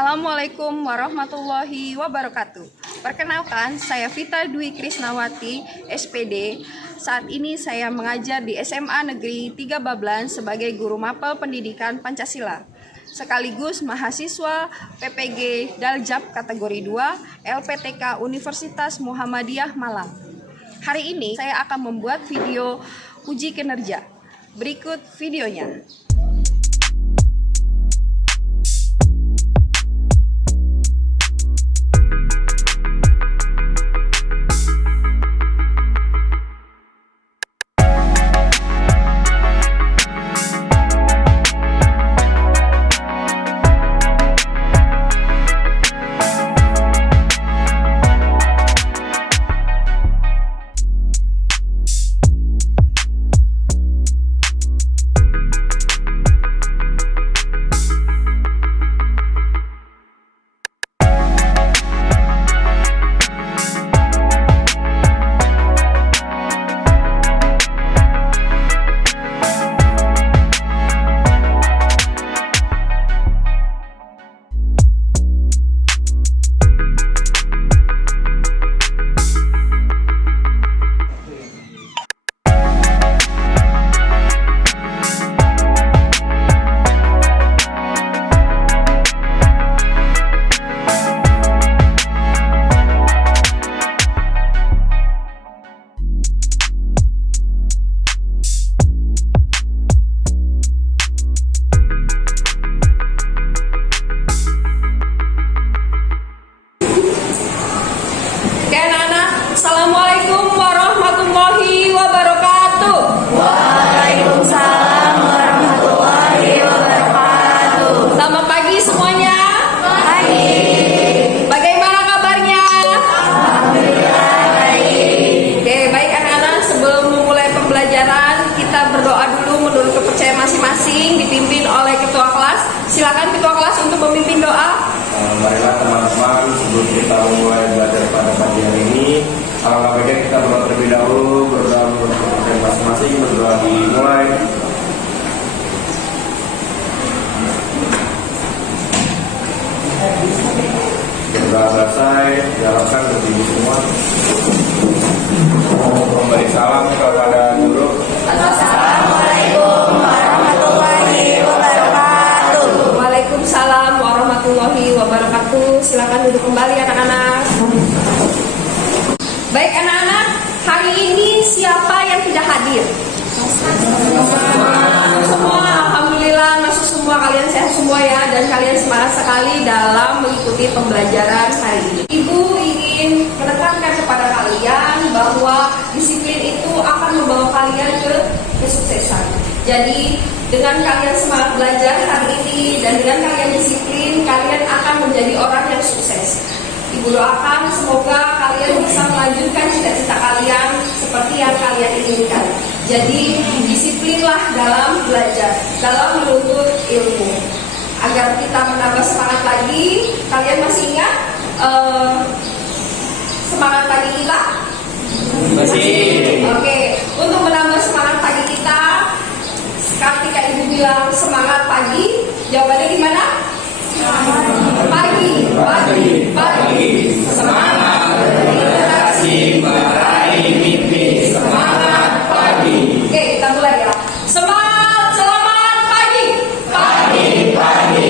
Assalamualaikum warahmatullahi wabarakatuh. Perkenalkan, saya Vita Dwi Krisnawati, SPD. Saat ini saya mengajar di SMA Negeri 3 Bablan sebagai guru mapel pendidikan Pancasila. Sekaligus mahasiswa PPG Daljab kategori 2 LPTK Universitas Muhammadiyah Malang. Hari ini saya akan membuat video uji kinerja. Berikut videonya. Assalamualaikum warahmatullahi wabarakatuh. Waalaikumsalam warahmatullahi wabarakatuh. Selamat pagi semuanya. Pagi. Bagaimana kabarnya? Alhamdulillah baik. Oke, baik anak-anak, sebelum memulai pembelajaran kita berdoa dulu menurut kepercayaan masing-masing dipimpin oleh ketua kelas. Silakan ketua kelas untuk memimpin doa. Marilah teman-teman, sebelum kita mulai belajar pada pagi hari ini, alangkah baiknya kita berdoa terlebih dahulu, berdoa menurut kepercayaan masing-masing, berdoa dimulai. Berdoa selesai, diharapkan berdiri semua. Memberi salam kepada guru. Assalamualaikum warahmatullahi wabarakatuh. Waalaikumsalam warahmatullahi wabarakatuh. Silakan duduk kembali anak-anak. Baik anak-anak, hari ini siapa yang tidak hadir? Semua, alhamdulillah, masuk semua, kalian sehat semua ya, dan kalian semangat sekali dalam mengikuti pembelajaran hari ini. Ibu ingin menekankan kepada kalian bahwa disiplin itu akan membawa kalian ke kesuksesan. Jadi dengan kalian semangat belajar hari ini dan dengan kalian disiplin, kalian akan menjadi orang yang sukses. Ibu doakan semoga kalian bisa melanjutkan cita-cita kalian seperti yang kalian inginkan. Jadi disiplinlah dalam belajar, dalam menuntut ilmu, agar kita menambah semangat lagi. Kalian masih ingat semangat pagi kita? Masih. Oke, untuk menambah semangat pagi kita, ketika ibu bilang semangat pagi, jawabannya gimana? Pagi. Semangat berliterasi, meraih mimpi. Semangat pagi. Oke, kita mulai ya. Semangat pagi. Pagi.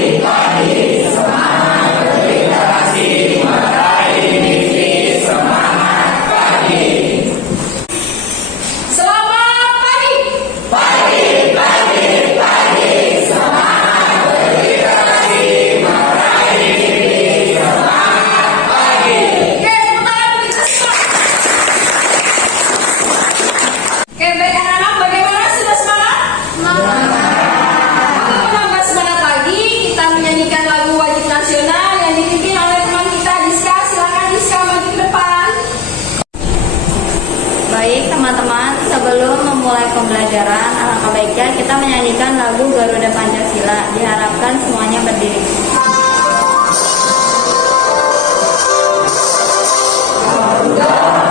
Semangat berliterasi, meraih mimpi. Semangat pagi. Selamat pagi. Pagi. Semangat berliterasi, meraih mimpi. Semangat pagi. Oke, tepuk tangan bisa semangat. Oke, baik anak-anak, bagaimana, sudah semangat? Untuk menambah semangat lagi, kita menyanyikan lagu wajib nasional yang dipimpin oleh teman kita Diska. Silakan Diska maju ke depan. Baik teman-teman, sebelum memulai pembelajaran, alangkah baiknya kita menyanyikan lagu Garuda Pancasila. Diharapkan semuanya berdiri.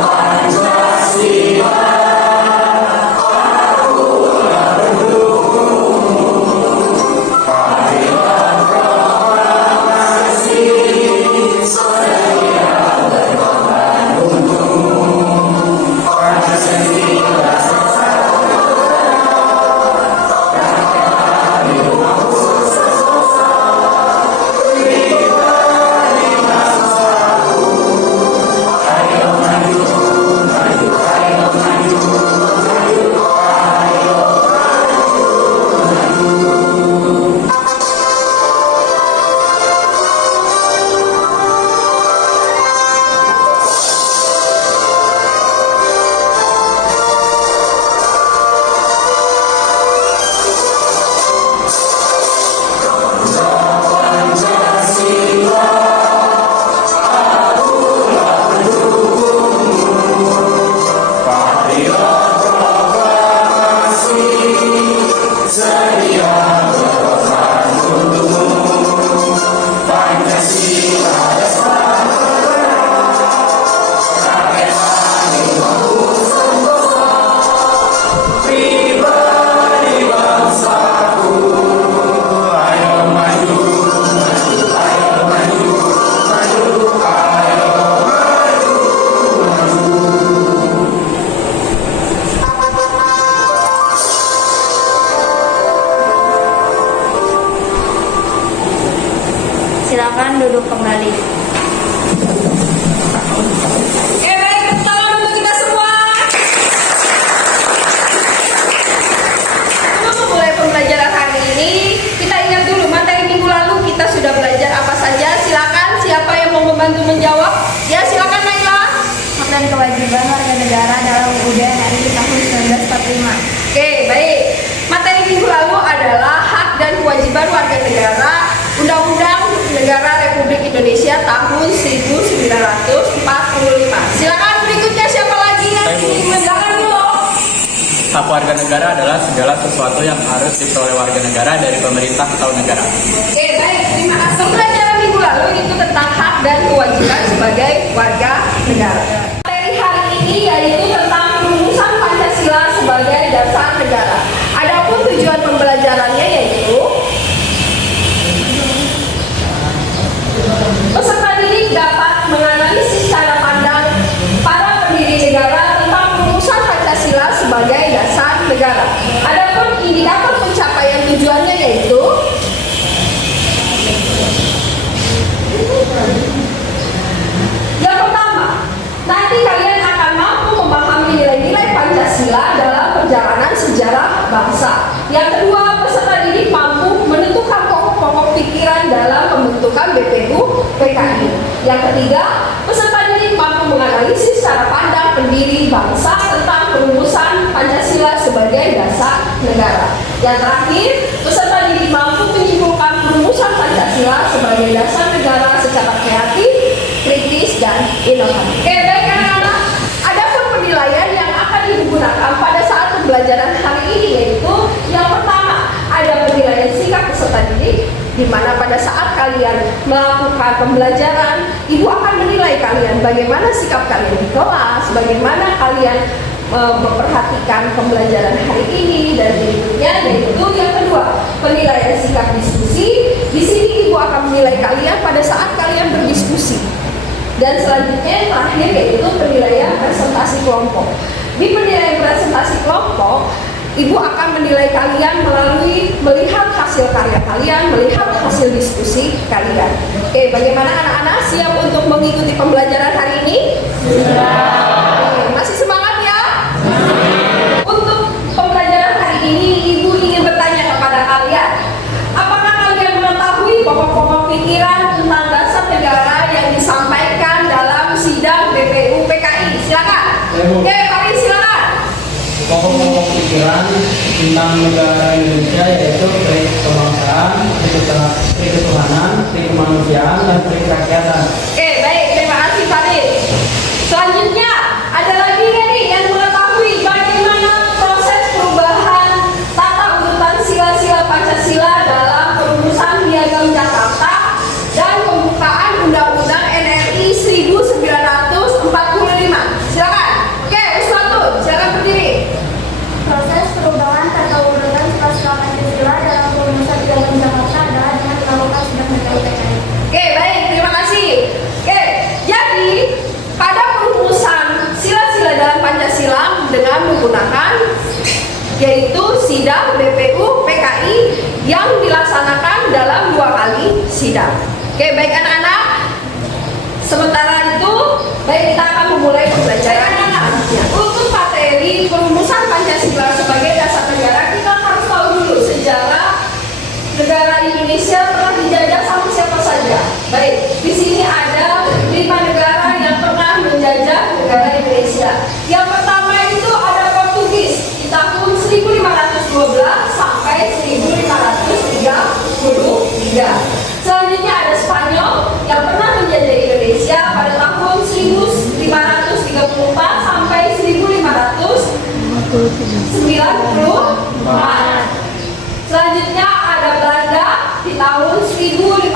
Pancasila. membantu menjawab? Ya, silakan Naila. Hak dan kewajiban warga negara dalam UUD RI tahun 1945. Oke, baik. Materi minggu lalu adalah hak dan kewajiban warga negara Undang-Undang Negara Republik Indonesia tahun 1945. Silakan berikutnya siapa lagi yang ingin menjawab dulu? Hak warga negara adalah segala sesuatu yang harus diperoleh warga negara dari pemerintah atau negara. Oke, baik. Terima kasih. Pembelajaran minggu lalu itu tentang hak dan kewajiban sebagai warga negara. Materi hari ini yaitu tentang perumusan Pancasila sebagai dasar negara. Adapun tujuan pembelajarannya yaitu peserta didik dapat menganalisis cara pandang para pendiri negara tentang perumusan Pancasila sebagai dasar negara. Adapun indikator pencapaian tujuannya yaitu yang pertama, nanti kalian akan mampu memahami nilai-nilai Pancasila dalam perjalanan sejarah bangsa. Yang kedua, peserta didik mampu menentukan pokok-pokok pikiran dalam pembentukan BPU PKI. Yang ketiga, peserta didik mampu menganalisis cara pandang pendiri bangsa tentang perumusan Pancasila sebagai dasar negara. Yang terakhir, peserta didik mampu menyimpulkan perumusan Pancasila sebagai dasar negara secara kreatif, kritis, dan inovatif. Oke, baik anak-anak. Adapun penilaian yang akan digunakan pada saat pembelajaran hari ini yaitu yang pertama, ada penilaian sikap peserta didik, di mana pada saat kalian melakukan pembelajaran, ibu akan menilai kalian bagaimana sikap kalian di kelas, bagaimana kalian memperhatikan pembelajaran hari ini, dan berikutnya yaitu yang kedua, penilaian sikap diskusi. Di sini ibu akan menilai kalian pada saat kalian berdiskusi. Dan selanjutnya yang terakhir yaitu penilaian presentasi kelompok. Di penilaian presentasi kelompok, ibu akan menilai kalian melalui melihat hasil karya kalian, melihat hasil diskusi kalian. Oke, bagaimana anak-anak siap untuk mengikuti pembelajaran hari ini? Oke, masih semangat ya? Untuk pembelajaran hari ini, ibu ingin bertanya kepada kalian, apakah kalian mengetahui pokok-pokok pikiran tentang dasar negara yang disampaikan dalam sidang BPU PKI? Silakan. Oke, Pak Ri, silakan. Pokok-pokok pikiran tentang negara Indonesia yaitu trik kebangsaan, trik ketuhanan, trik kemanusiaan, dan trik kerakyatan. Oke, baik, terima kasih Pak Ri. Selanjutnya, ada lagi nggak nih yang mengetahui bagaimana proses perubahan tata urutan sila-sila Pancasila dalam perumusan Piagam Jakarta dan pembukaan Undang-Undang NRI 1945? Silakan. Oke, Uswatun, silakan berdiri. Proses perubahan tata urutan sila-sila Pancasila dalam perumusan Piagam Jakarta adalah dengan melakukan sidang BPU PKI. Oke, baik, terima kasih. Oke, jadi pada perumusan sila-sila dalam Pancasila dengan menggunakan yaitu sidang BPU PKI yang dilaksanakan dalam 2 kali sidang. Oke, baik anak-anak. Sementara itu, baik kita akan memulai pembelajaran selanjutnya. Untuk materi perumusan Pancasila sebagai dasar negara, kita harus tahu dulu sejarah negara Indonesia pernah dijajah sama siapa saja. Baik, di sini ada 5 negara yang pernah menjajah negara Indonesia. Yang pertama itu ada Portugis di tahun 1512 sampai 1533. Selanjutnya ada Spanyol yang pernah menjajah Indonesia pada tahun 1534 sampai 1594. Selanjutnya ada Belanda di tahun 1594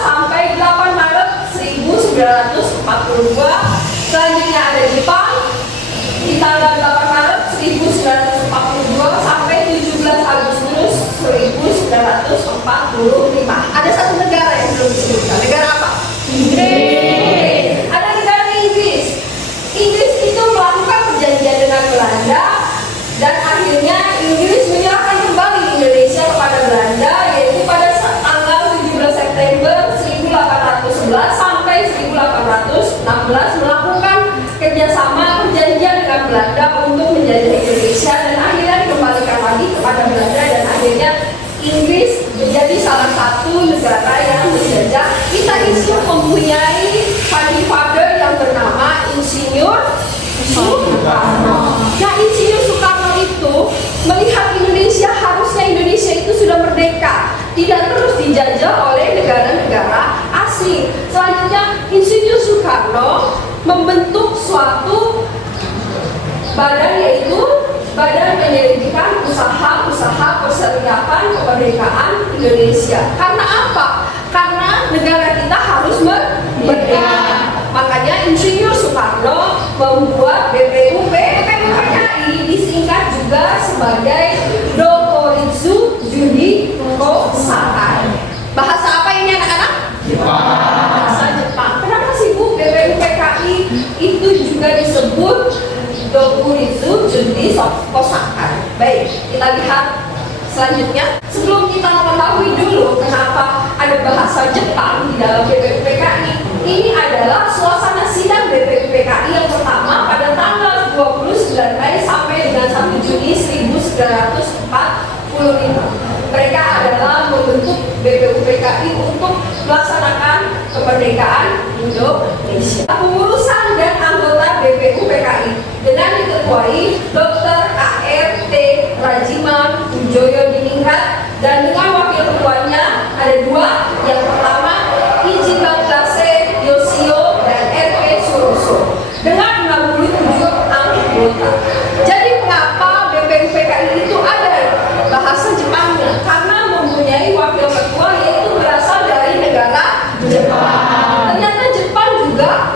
sampai 8 Maret 1942. Selanjutnya ada Jepang di tanggal 8 Maret 1942 sampai 17 Agustus 1945. Ada satu negara yang belum disebutkan. Negara apa? Inggris. Ada negara Inggris. Inggris itu melakukan perjanjian dengan Belanda dan akhirnya Inggris menyerahkan kembali Indonesia kepada Belanda yaitu pada tanggal 17 September 1811 sampai 1816 melakukan kerjasama perjanjian dengan Belanda untuk menjajah Indonesia dan akhirnya dikembalikan lagi kepada Belanda dan akhirnya Inggris menjadi salah satu negara yang menjajah kita. Isu asing. Selanjutnya, Insinyur Soekarno membentuk suatu badan, yaitu Badan Penyelidikan Usaha-Usaha Perserikatan Kemerdekaan Indonesia. Karena apa? Karena negara kita harus merdeka. Makanya Insinyur Soekarno membuat BPUP. BPUPKI disingkat juga sebagai Dokoritsu Judi Kosakai. Bahasa apa ini anak-anak? Bahasa Jepang. Kenapa sih Bu BPUPKI itu juga disebut Dokoritsu Judi Kosakai? Baik, kita lihat selanjutnya. Sebelum kita mengetahui dulu kenapa ada bahasa Jepang di dalam BPUPKI, ini adalah suasana sidang BPUPKI yang pertama pada tanggal 29 Mei sampai dengan 1 Juni 1945. Mereka adalah membentuk BPUPKI untuk melaksanakan kemerdekaan Indonesia. Pengurusan dan anggota BPUPKI dengan diketuai Dr. A.R.T. Rajiman Pujoyo-Diningrat, dan dengan wakil ketuanya ada dua. Yang pertama Ichiban Kase Yoshio dan R.P. Suroso dengan 67 anggota. Jadi mengapa BPUPKI itu ada bahasa Jepangnya? Karena mempunyai wakil ketua yaitu berasal dari negara Jepang. Ternyata Jepang juga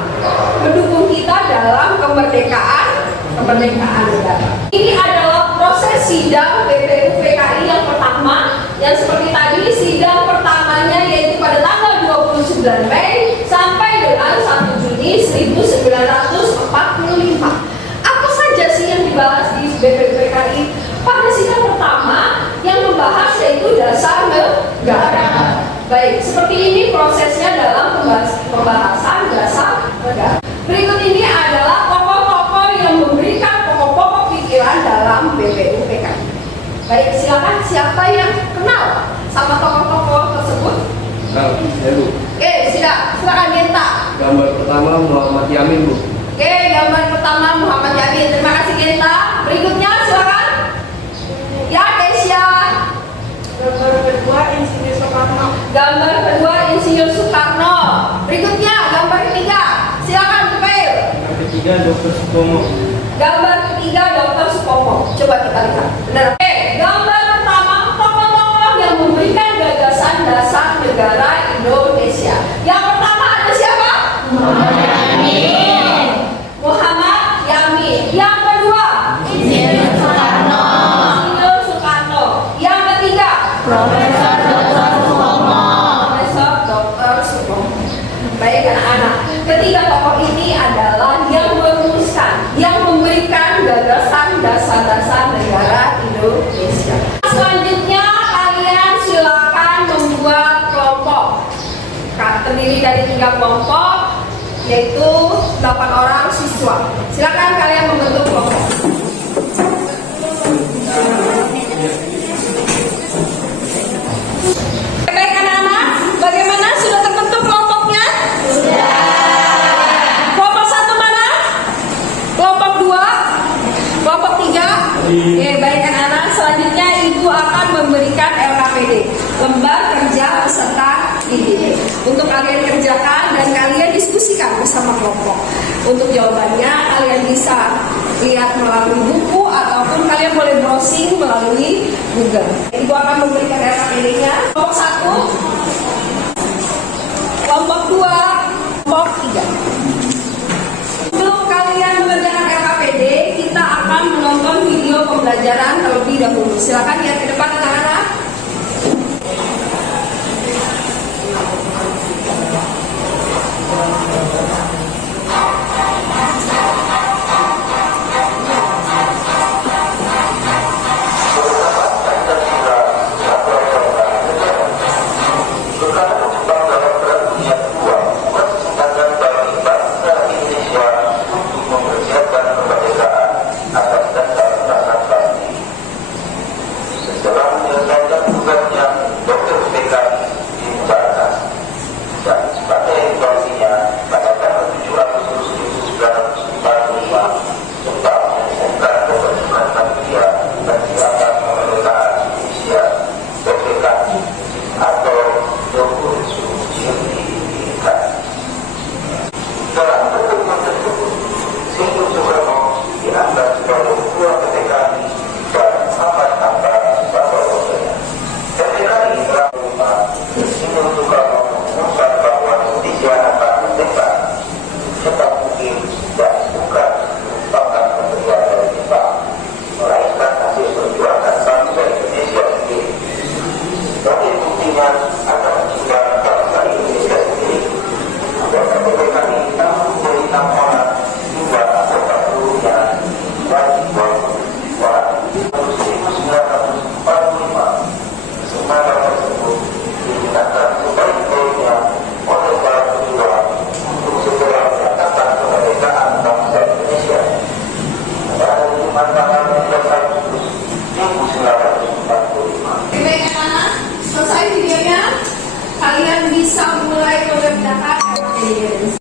mendukung kita dalam kemerdekaan negara. Ini adalah proses sidang BPUPKI yang pertama, yang seperti tadi sidang pertamanya yaitu pada tanggal 29 Mei sampai dengan 1 Juni 1945. Apa saja sih yang dibahas di BPUPKI? Pada sidang pertama yang membahas yaitu dasar negara. Baik, seperti ini prosesnya dalam pembahasan dasar negara. Berikut ini adalah tokoh-tokoh yang memberikan pokok-pokok pikiran dalam BPUPKI. Baik, silakan siapa yang kenal sama tokoh-tokoh tersebut? Ya Bu. Oke, silakan Genta. Gambar pertama Muhammad Yamin Bu. Oke, gambar pertama Muhammad Yamin. Terima kasih Genta. Berikutnya silakan. Ya, Desya. Gambar kedua Insinyur Soekarno. Gambar kedua Insinyur Soekarno. Berikutnya gambar ketiga. Silakan Tupail. Yang ketiga Dr. Supomo. Gambar ketiga Dr. Supomo. Coba kita lihat. Benar. Oke, gambar pertama tokoh-tokoh yang memberikan gagasan dasar negara Indonesia. Yang pertama ada siapa? Muhammad Yamin. Yang kedua Insinyur Soekarno. Yang ketiga Profesor Dr. Supomo. Baik anak-anak, ketiga tokoh ini adalah yang merumuskan, yang memberikan gagasan dasar-dasar negara Indonesia. Selanjutnya kalian silakan membuat kelompok. Terdiri dari 3 kelompok, yaitu 8 orang siswa. Silakan kalian membentuk kelompok. Baik anak-anak, bagaimana sudah terbentuk kelompoknya? Sudah. Kelompok 1 mana? Kelompok 2? Kelompok 3? Oke, baik anak-anak, selanjutnya Ibu akan memberikan LKPD, lembar kerja peserta didik, untuk kalian kerjakan dan kalian diskusikan bersama kelompok. Untuk jawabannya kalian bisa lihat melalui buku ataupun kalian boleh browsing melalui Google. Ibu akan memberikan LKPD-nya. Kelompok 1, kelompok 2, kelompok 3. Sebelum kalian mengerjakan LKPD, kita akan menonton video pembelajaran terlebih dahulu. Silakan lihat ke depan anak-anak. Setelah mengerjakan materi.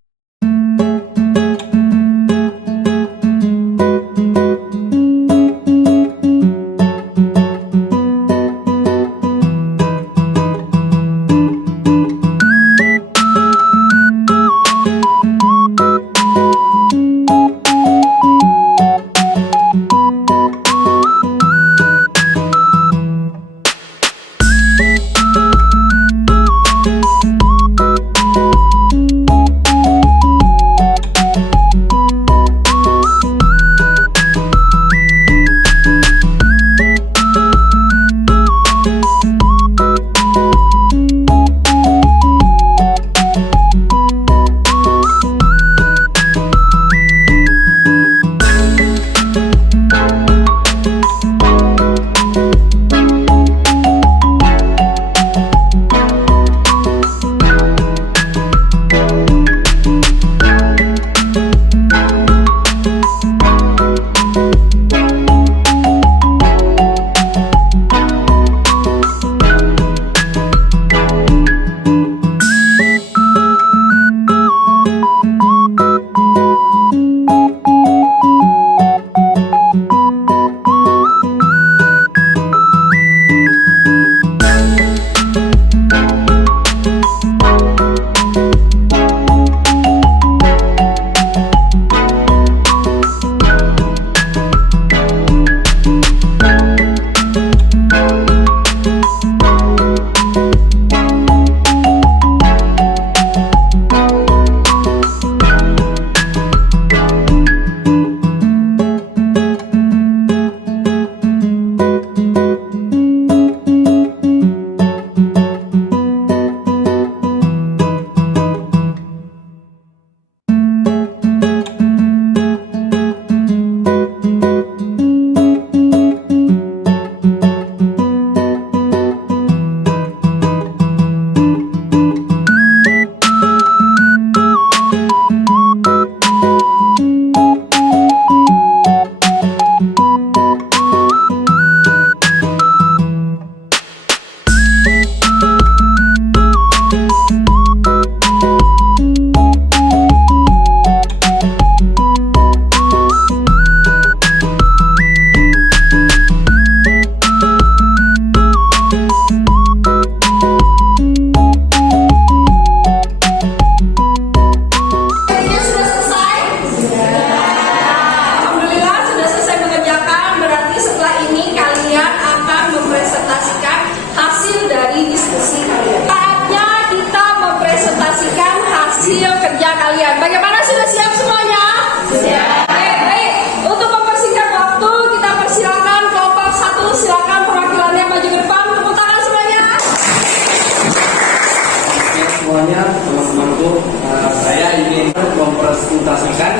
mempresentasikan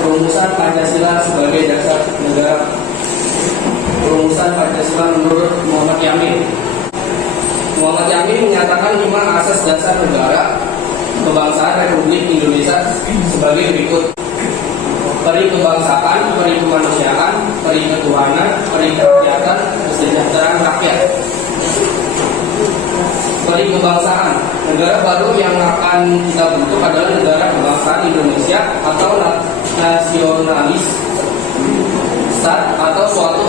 perumusan Pancasila sebagai dasar negara. Perumusan Pancasila menurut Muhammad Yamin. Muhammad Yamin menyatakan 5 asas dasar negara kebangsaan Republik Indonesia sebagai berikut: peri kebangsaan, peri kemanusiaan, peri ketuhanan, peri kerakyatan, kesejahteraan rakyat. Peri kebangsaan, negara baru yang akan kita bentuk adalah negara kebangsaan Indonesia atau nasionalis stat atau suatu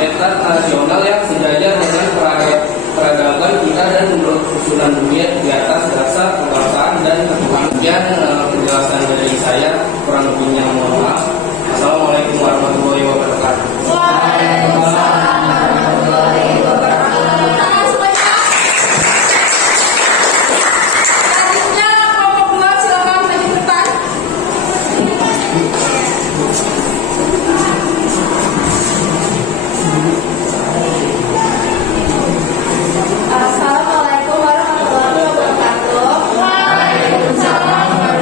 etat nasional yang sejajar dengan peradaban kita dan menurut usulan dunia di atas dasar kebangsaan dan ketuhanan. Sekian penjelasan dari saya, kurang lebihnya mohon maaf. Assalamualaikum warahmatullahi wabarakatuh. Waalaikumsalam warahmatullahi wabarakatuh. Tangan semuanya. Selanjutnya kelompok 2 silakan maju ke depan. Assalamualaikum warahmatullahi wabarakatuh. Waalaikumsalam warahmatullahi wabarakatuh.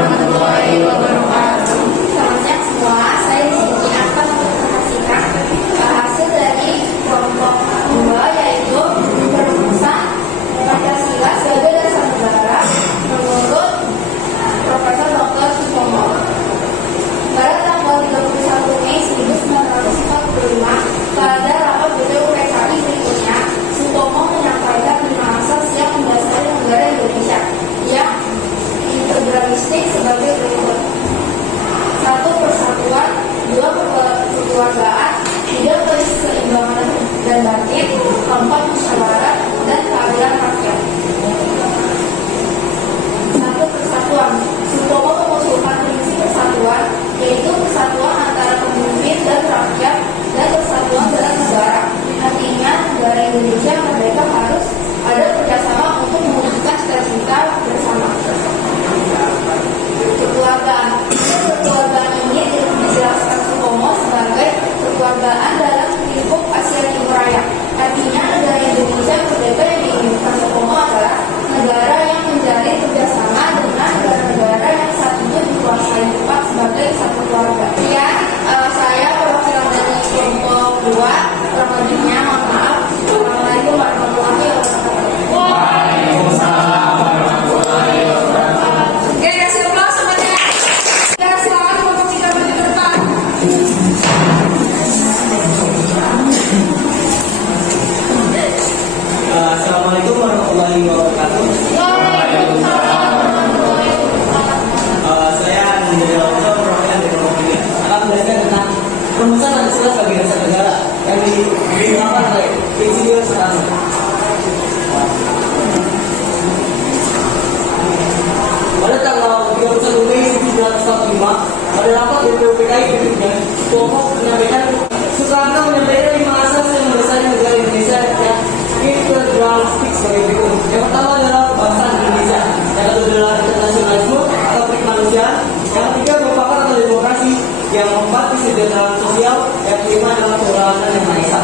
yang keempat kesejahteraan sosial, yang kelima adalah kedaulatan yang Maha Esa.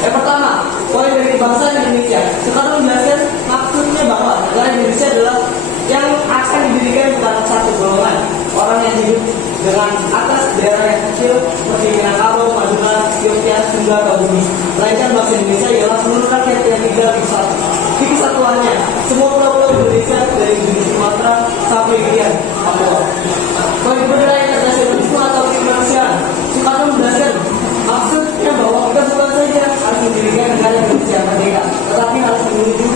Yang pertama, poin dari bangsa Indonesia. Soekarno menjelaskan maksudnya bahwa negara Indonesia adalah yang akan didirikan bukan satu golongan orang yang hidup dengan atas daerah yang kecil seperti Minangkabau, Madura, Yogyakarta, Sunda, Bumi. Melainkan bangsa Indonesia ialah seluruh rakyat yang tinggal di kesatuannya. Semua pulau-pulau Indonesia dari Gunung Sumatera sampai Riau, Papua. Poin kedua yang nasionalisme atau kemanusiaan. Soekarno menjelaskan maksudnya bahwa kita bukan saja harus mendirikan negara Indonesia merdeka, tetapi harus menuju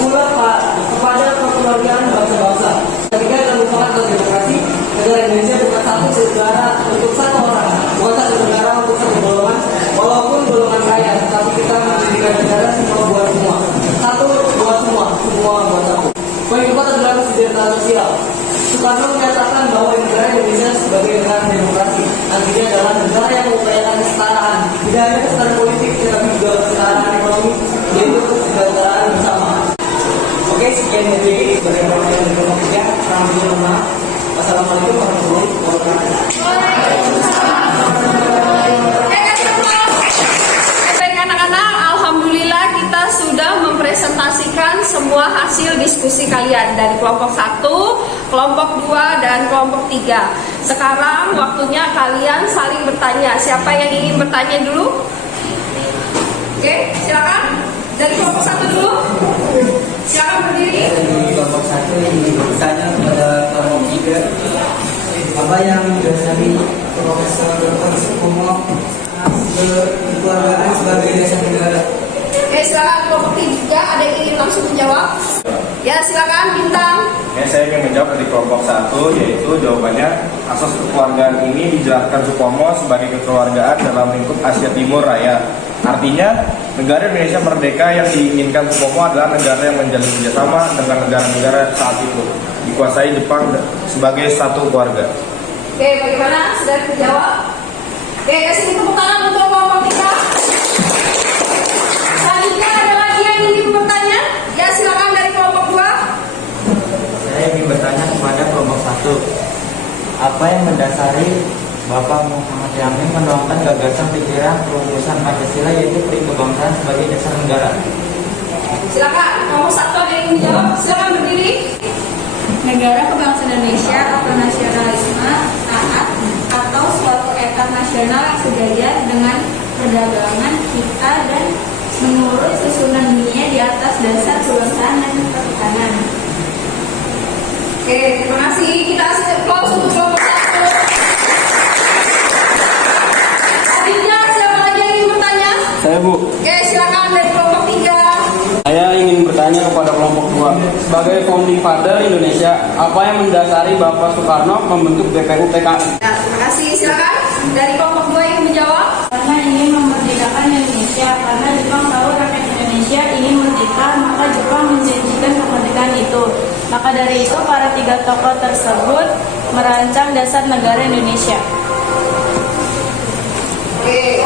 pula kepada kekeluargaan bangsa-bangsa. Ketika kita merupakan demokrasi, negara Indonesia bukan satu negara untuk satu orang, bukan satu negara untuk satu golongan, walaupun golongan kaya, tetapi kita mendirikan negara semua buat semua, satu buat semua, semua buat satu. Poin keempat adalah kesejahteraan sosial. Soekarno menyatakan bahwa negara Indonesia sebagai negara demokrasi artinya adalah negara yang mengupayakan kesetaraan, tidak hanya kesetaraan politik, tetapi juga kesetaraan ekonomi, yaitu kesejahteraan bersama. Oke, sekian dari sebagai orang yang bekerja. Wassalamualaikum warahmatullahi wabarakatuh. Baik anak-anak, alhamdulillah kita sudah mempresentasikan semua hasil diskusi kalian dari kelompok 1, kelompok 2, dan kelompok 3. Sekarang waktunya kalian saling bertanya. Siapa yang ingin bertanya dulu? Oke, silakan. Dari kelompok 1 dulu. Silakan berdiri. Dari kelompok 1 ini bertanya kepada kelompok 3, apa yang mendasari Profesor Dr. Supomo kekeluargaan sebagai dasar negara? Oke, silakan kelompok 3. Ada yang ingin langsung menjawab? Ya, silakan Bintang. Ya, saya ingin menjawab dari kelompok 1, yaitu jawabannya asas kekeluargaan ini dijelaskan Supomo sebagai kekeluargaan dalam lingkup Asia Timur Raya. Artinya, negara Indonesia merdeka yang diinginkan Supomo adalah negara yang menjalin kerjasama dengan negara-negara saat itu, dikuasai Jepang sebagai satu keluarga. Oke, bagaimana? Sudah terjawab? Oke, kasih tepuk tangan untuk kelompok 3. Selanjutnya ada lagi yang ingin bertanya? Ya, silakan dari kelompok 2. Saya ingin bertanya kepada kelompok 1, apa yang mendasari Bapak Muhammad Yamin menuangkan gagasan pikiran perumusan Pancasila yaitu perikebangsaan sebagai dasar negara? Silakan, kelompok 1 ada yang ingin menjawab? Silakan berdiri. Negara kebangsaan Indonesia atau nasionalisme taat atau suatu etat nasional yang sejajar dengan perdagangan kita dan menurut susunan dunia di atas dasar kebangsaan dan pertahanan. Oke, terima kasih. Kita kasih applause untuk kelompok 1. Selanjutnya siapa lagi yang ingin bertanya? Saya, Bu. Oke, silakan dari kelompok 3. Saya ingin bertanya kepada kelompok 2. Sebagai founding father Indonesia, apa yang mendasari Bapak Soekarno membentuk BPUPKI? Ya, terima kasih. Silakan dari kelompok 2 yang menjawab. Karena ingin memerdekakan Indonesia, karena Jepang tahu rakyat Indonesia ingin merdeka, maka Jepang menjanjikan kemerdekaan itu. Maka dari itu para 3 tokoh tersebut merancang dasar negara Indonesia. Oke.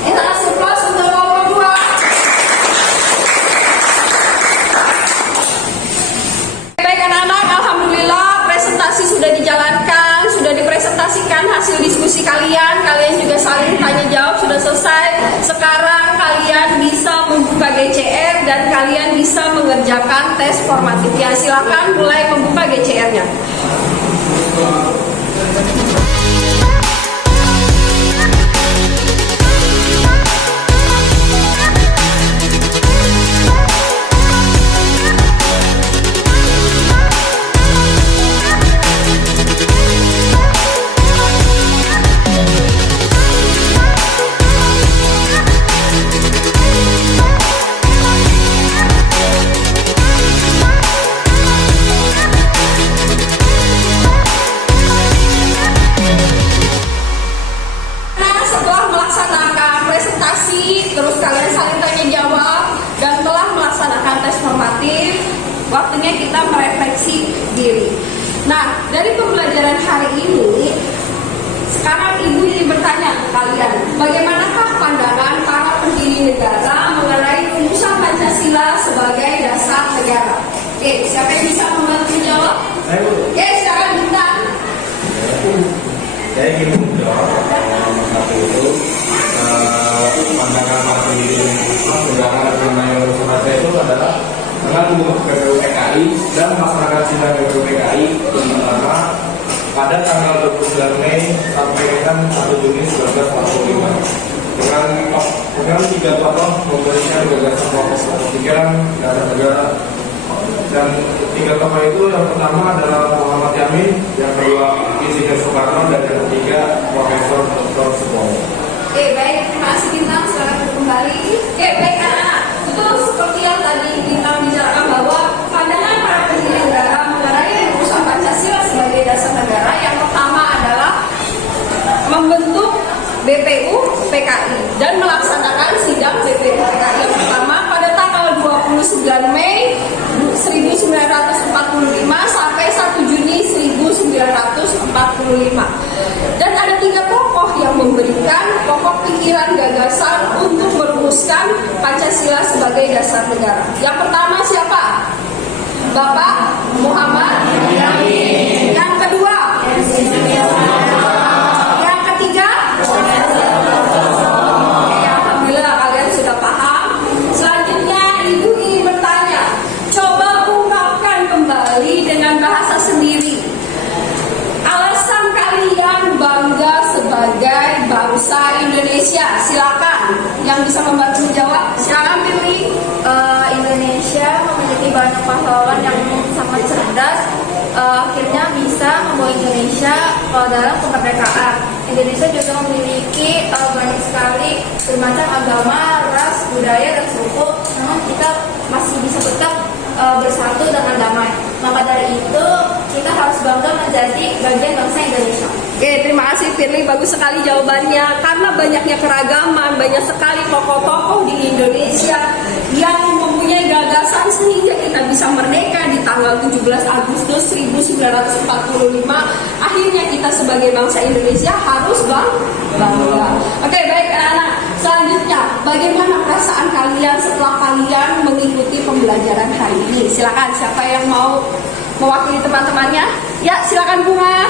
Kita kasih applause untuk kelompok 2. Baik anak-anak, alhamdulillah presentasi sudah dijalankan, sudah dipresentasikan hasil diskusi kalian. Kalian juga saling tanya jawab sudah selesai. Sekarang kalian bisa membuka GCR dan kalian bisa mengerjakan tes formatifnya. Silakan mulai membuka GCR-nya. Terus kalian saling tanya jawab dan telah melaksanakan tes formatif, waktunya kita merefleksi diri. Nah, dari pembelajaran hari ini, sekarang Ibu ingin bertanya ke kalian, bagaimanakah pandangan para pendiri negara mengenai rumusan Pancasila sebagai dasar negara? Oke, siapa yang bisa membantu menjawab? Oke, silakan Bintang. dan melaksanakan sidang BPUPKI yang pertama pada tanggal 29 Mei sampai dengan 1 Juni 1945 dengan 3 tokoh memberikan gagasan pokok pikiran dasar negara, dan 3 tokoh itu yang pertama adalah Muhammad Yamin, yang kedua Insinyur Soekarno, dan yang ketiga Profesor Dr. Supomo. Oke, baik, terima kasih Bintang, silakan kembali. Oke, baik anak-anak, betul seperti yang tadi Bintang bicarakan bahwa pandangan para pendiri negara mengenai rumusan Pancasila sebagai dasar negara yang pertama adalah membentuk BPUPKI dan melaksanakan sidang BPUPKI yang pertama pada tanggal 29 Mei 1945 sampai 1 Juni 1945. Dan ada 3 tokoh yang memberikan pokok pikiran gagasan untuk merumuskan Pancasila sebagai dasar negara. Yang pertama siapa? Bapak Muhammad Yamin. Yang kedua, yang ketiga, alhamdulillah kalian sudah paham. Selanjutnya Ibu ingin bertanya, coba ungkapkan kembali dengan bahasa sendiri alasan kalian bangga sebagai bangsa Indonesia. Silakan yang bisa membantu menjawab, silakan pilih. Indonesia memiliki banyak pahlawan yang sangat cerdas, akhirnya bisa membawa Indonesia dalam kemerdekaan. Indonesia juga memiliki banyak sekali bermacam agama, ras, budaya, dan suku, namun kita masih bisa tetap bersatu dengan damai. Maka dari itu kita harus bangga menjadi bagian bangsa Indonesia. Oke, terima kasih Firly, bagus sekali jawabannya. Karena banyaknya keragaman, banyak sekali tokoh-tokoh di Indonesia yang mempunyai gagasan sehingga kita bisa merdeka di tanggal 17 Agustus 1945. Akhirnya kita sebagai bangsa Indonesia harus bangga. Oke, baik anak-anak. Selanjutnya, bagaimana perasaan kalian setelah kalian mengikuti pembelajaran hari ini? Silakan, siapa yang mau mewakili teman-temannya? Ya, silakan Bunga.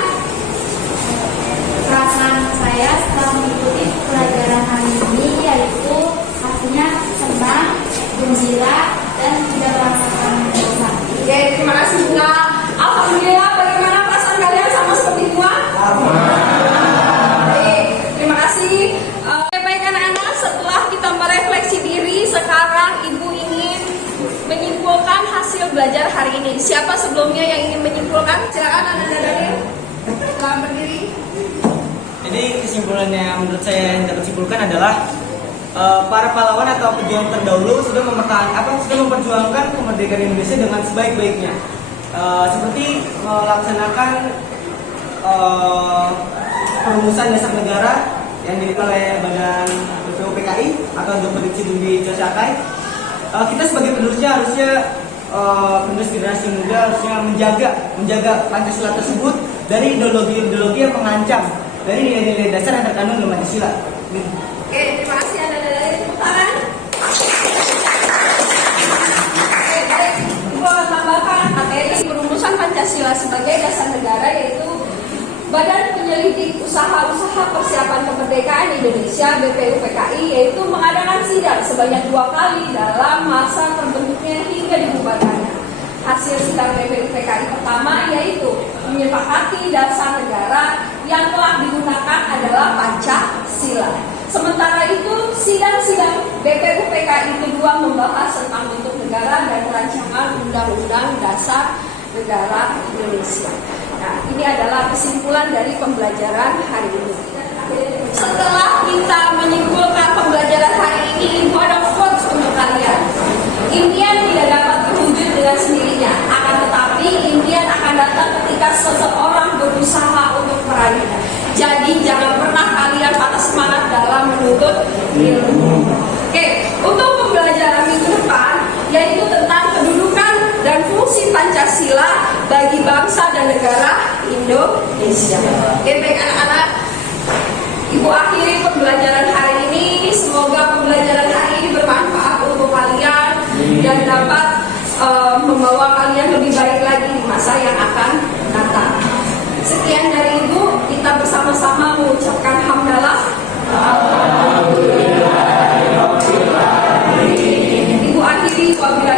Perasaan saya setelah mengikuti pelajaran hari ini yaitu pastinya senang, gembira, dan tidak merasakan bosan. Oke, terima kasih Bunga. Alhamdulillah, bagaimana perasaan kalian sama seperti Bunga? Baik, terima kasih. Baik anak-anak, setelah kita merefleksi diri, sekarang Ibu ingin menyimpulkan hasil belajar hari ini. Siapa sebelumnya yang ingin menyimpulkan? Silakan Anda dari. Silakan berdiri. Jadi kesimpulannya yang menurut saya yang dapat simpulkan adalah para pahlawan atau pejuang terdahulu sudah memperjuangkan kemerdekaan Indonesia dengan sebaik-baiknya, seperti melaksanakan perumusan dasar negara yang dimiliki oleh Badan BPUPKI atau Dr. Sidungi Cocakai. Kita sebagai penerusnya harusnya penerus generasi muda harusnya menjaga Pancasila tersebut dari ideologi-ideologi yang mengancam dari nilai-nilai dasar yang terkandung dalam Pancasila. Oke, terima kasih Anda dari tepuk tangan. Oke, baik. Ibu akan tambahkan materi perumusan Pancasila sebagai dasar negara, yaitu Badan Penyelidik Usaha-Usaha Persiapan Kemerdekaan Indonesia (BPUPKI), yaitu mengadakan sidang sebanyak 2 kali dalam masa terbentuknya hingga dibubarkannya. Hasil sidang BPUPKI pertama yaitu menyepakati dasar negara yang telah digunakan adalah Pancasila. Sementara itu, sidang-sidang BPUPKI kedua membahas tentang bentuk negara dan rancangan Undang-Undang Dasar Negara Indonesia. Nah, ini adalah kesimpulan dari pembelajaran hari ini. Setelah kita menyimpulkan pembelajaran hari ini, Ibu ada quotes untuk kalian. Impian tidak dapat terwujud dengan sendirinya, akan tetapi impian akan datang ketika seseorang berusaha untuk meraihnya. Jadi jangan pernah kalian patah semangat dalam menuntut ilmu. Oke, untuk pembelajaran minggu depan yaitu tentang kedudukan dan fungsi Pancasila bagi bangsa dan negara Indonesia. Oke, baik anak-anak, Ibu akhiri pembelajaran hari ini. Semoga pembelajaran hari ini bermanfaat untuk kalian dan dapat membawa kalian lebih baik lagi di masa yang akan datang. Sekian dari Ibu, kita bersama-sama mengucapkan hamdalah. Ibu akhiri wabillahi